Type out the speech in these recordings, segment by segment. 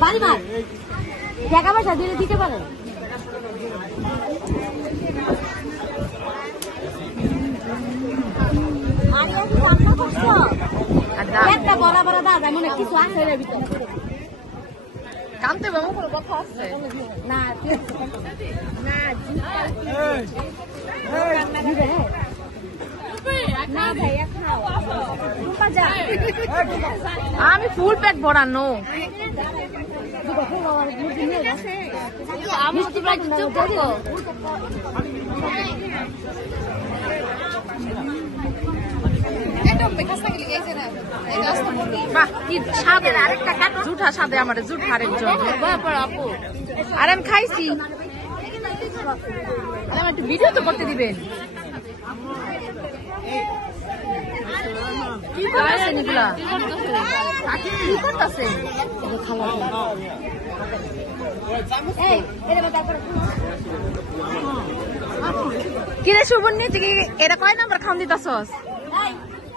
বাড়ি মার টাকা পয়সা দিলে দিতে পারেন। একটা বড় বড় দাদা মনে কিছু আছে কামতে বামু কোনো কথা আছে না না ভাইয়া খাও আমি ফুল প্যাক ভরানো মিষ্টি প্যাক চুপ করো স্বাদের আরেকটা জুঠা স্বাদে আমার জুঠা আরেকজন আর আমি খাইছি একটু ভিডিও তো করতে দিবেন কি করতেছেন এগুলা কি করতেছেন কিরে সুবর্ণী তুই এটা কয় নাম্বার খাওয়ান দিতাছস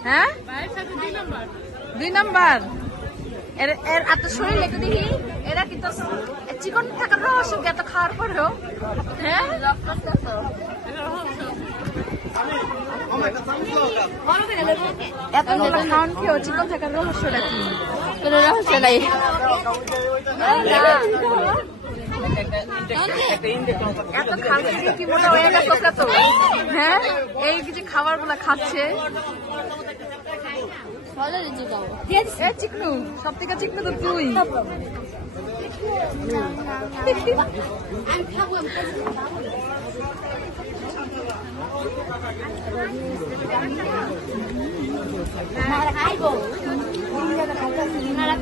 হ্যাঁ 2 নাম্বার এর এত শরীর একটু দেখি এরা কিন্তু চিকন থাকার রহস্য এত খাওয়ার পরেও হ্যাঁ এত খাওয়ান খেয়েও চিকন থাকার রহস্যটা কি কোনো রহস্য নাই এত খাচ্ছে কি মোটা হয়ে গেছে তো হ্যাঁ এই কিছু খাবার গুলা খাচ্ছে চিকনু সব থেকে চিকনু তো তুই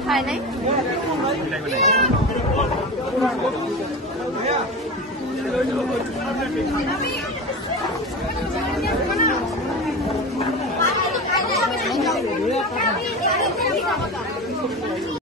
খায় নাই